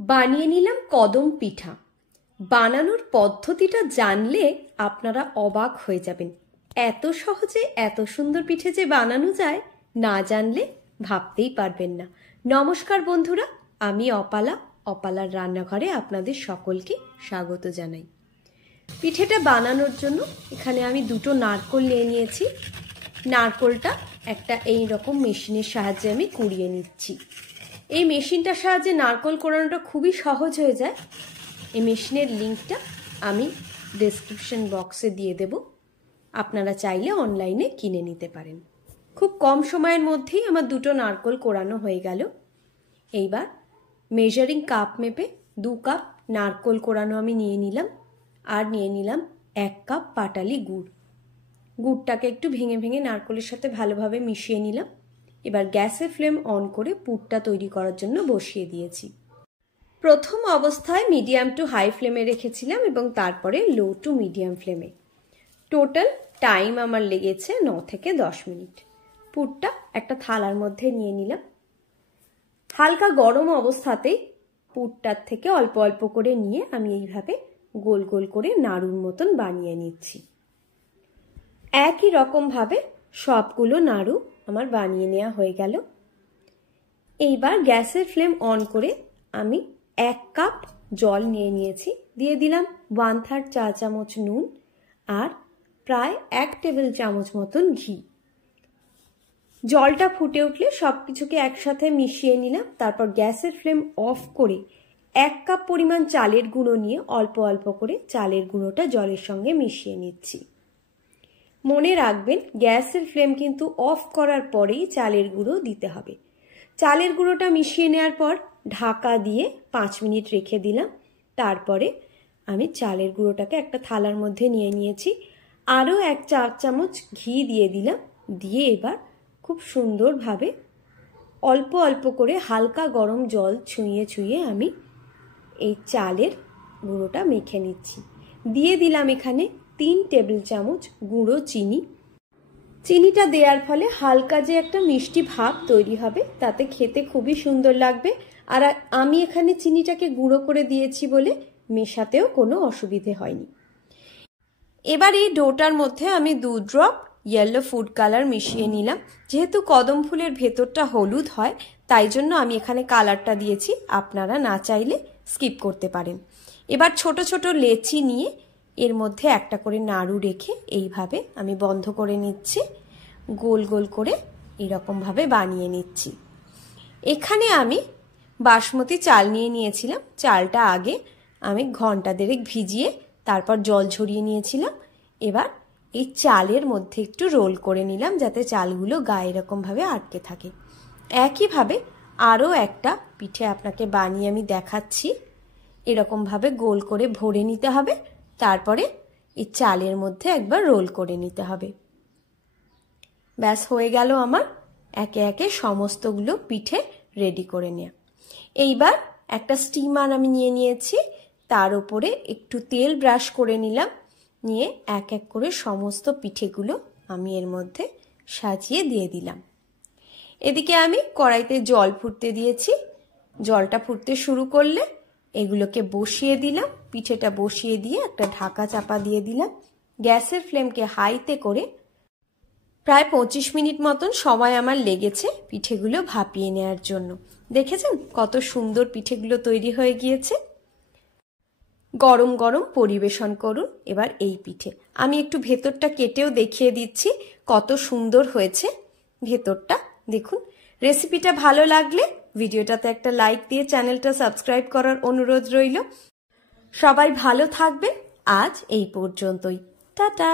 বানিয়ে নিলাম কদম পিঠা। বানানোর পদ্ধতিটা জানলে আপনারা অবাক হয়ে যাবেন। এত সহজে এত সুন্দর পিঠে যে বানানো যায়, না জানলে ভাবতেই পারবেন না। নমস্কার বন্ধুরা, আমি অপালা। অপালার রান্নাঘরে আপনাদের সকলকে স্বাগত জানাই। পিঠেটা বানানোর জন্য এখানে আমি দুটো নারকোল নিয়ে নিয়েছি। নারকোলটা একটা এই রকম মেশিনের সাহায্যে আমি কুড়িয়ে নিচ্ছি। এই মেশিনটার সাহায্যে নারকোল কোড়ানোটা খুবই সহজ হয়ে যায়। এই মেশিনের লিঙ্কটা আমি ডেসক্রিপশন বক্সে দিয়ে দেব, আপনারা চাইলে অনলাইনে কিনে নিতে পারেন। খুব কম সময়ের মধ্যেই আমার দুটো নারকোল কোড়ানো হয়ে গেল। এইবার মেজারিং কাপ মেপে 2 কাপ নারকোল কোড়ানো আমি নিয়ে নিলাম, আর নিয়ে নিলাম 1 কাপ পাটালি গুড়। গুড়টাকে একটু ভেঙে ভেঙে নারকোলের সাথে ভালোভাবে মিশিয়ে নিলাম। এবার গ্যাসের ফ্লেম অন করে পুরটা তৈরি করার জন্য বসিয়ে দিয়েছি। প্রথম অবস্থায় মিডিয়াম টু হাই ফ্লেমে রেখেছিলাম এবং তারপরে লো টু মিডিয়াম ফ্লেমে। টোটাল টাইম আমার লেগেছে 9 থেকে 10 মিনিট। পুরটা একটা থালার মধ্যে নিয়ে নিলাম। হালকা গরম অবস্থাতেই পুরটার থেকে অল্প অল্প করে নিয়ে আমি এইভাবে গোল গোল করে নাড়ুর মতন বানিয়ে নিচ্ছি। একই রকম ভাবে সবগুলো নাড়ু আমার বানিয়ে নেওয়া হয়ে গেল। এইবার গ্যাসের ফ্লেম অন করে আমি 1 কাপ জল নিয়ে নিয়েছি। দিয়ে দিলাম 1/3 চা চামচ নুন আর প্রায় 1 টেবিল চামচ মতন ঘি। জলটা ফুটে উঠলে সবকিছুকে একসাথে মিশিয়ে নিলাম। তারপর গ্যাসের ফ্লেম অফ করে 1 কাপ পরিমাণ চালের গুঁড়ো নিয়ে অল্প অল্প করে চালের গুঁড়োটা জলের সঙ্গে মিশিয়ে নিচ্ছি। মনে রাখবেন, গ্যাসের ফ্লেম কিন্তু অফ করার পরেই চালের গুঁড়ো দিতে হবে। চালের গুঁড়োটা মিশিয়ে নেওয়ার পর ঢাকা দিয়ে 5 মিনিট রেখে দিলাম। তারপরে আমি চালের গুঁড়োটাকে একটা থালার মধ্যে নিয়ে নিয়েছি। আরও 1 চা চামচ ঘি দিয়ে দিলাম। দিয়ে এবার খুব সুন্দরভাবে অল্প অল্প করে হালকা গরম জল ছুঁয়ে ছুঁয়ে আমি এই চালের গুঁড়োটা মেখে নিচ্ছি। দিয়ে দিলাম এখানে 3 টেবিল চামচ গুঁড়ো চিনি। চিনিটা দেওয়ার ফলে হালকা যে একটা মিষ্টি ভাব তৈরি হবে, তাতে খেতে খুবই সুন্দর লাগবে। আর আমি এখানে চিনিটাকে গুঁড়ো করে দিয়েছি বলে মেশাতেও কোনো অসুবিধে হয়নি। এবার এই ডোটার মধ্যে আমি 2 ড্রপ ইয়েলো ফুড কালার মিশিয়ে নিলাম। যেহেতু কদম ফুলের ভেতরটা হলুদ হয়, তাই জন্য আমি এখানে কালারটা দিয়েছি। আপনারা না চাইলে স্কিপ করতে পারেন। এবার ছোট ছোট লেচি নিয়ে এর মধ্যে একটা করে নাড়ু রেখে এইভাবে আমি বন্ধ করে নিচ্ছি। গোল গোল করে এরকমভাবে বানিয়ে নিচ্ছি। এখানে আমি বাসমতি চাল নিয়ে নিয়েছিলাম। চালটা আগে আমি ঘন্টা দেড়েক ভিজিয়ে তারপর জল ঝরিয়ে নিয়েছিলাম। এবার এই চালের মধ্যে একটু রোল করে নিলাম, যাতে চালগুলো গায়ে এরকমভাবে আটকে থাকে। একইভাবে আরও একটা পিঠে আপনাকে বানিয়ে আমি দেখাচ্ছি। এরকমভাবে গোল করে ভরে নিতে হবে। তারপরে এই চালের মধ্যে একবার রোল করে নিতে হবে। ব্যাস হয়ে গেল আমার একে একে সমস্তগুলো পিঠে রেডি করে নেওয়া। এইবার একটা স্টিমার আমি নিয়ে নিয়েছি। তার উপরে একটু তেল ব্রাশ করে নিলাম। নিয়ে এক এক করে সমস্ত পিঠেগুলো আমি এর মধ্যে সাজিয়ে দিয়ে দিলাম। এদিকে আমি কড়াইতে জল ফুটতে দিয়েছি। জলটা ফুটতে শুরু করলে এগুলোকে বসিয়ে দিলাম। পিঠেটা বসিয়ে দিয়ে একটা ঢাকা চাপা দিয়ে দিলাম। গ্যাসের ফ্লেমকে হাইতে করে প্রায় 25 মিনিট মতন সময় আমার লেগেছে পিঠেগুলো ভাপিয়ে নেওয়ার জন্য। দেখেছেন কত সুন্দর পিঠেগুলো তৈরি হয়ে গিয়েছে। গরম গরম পরিবেশন করুন এবার এই পিঠে। আমি একটু ভেতরটা কেটেও দেখিয়ে দিচ্ছি কত সুন্দর হয়েছে ভেতরটা। দেখুন, রেসিপিটা ভালো লাগলে ভিডিওটাতে একটা লাইক দিয়ে চ্যানেলটা সাবস্ক্রাইব করার অনুরোধ রইল। সবাই ভালো থাকবেন। আজ এই পর্যন্তই। টাটা।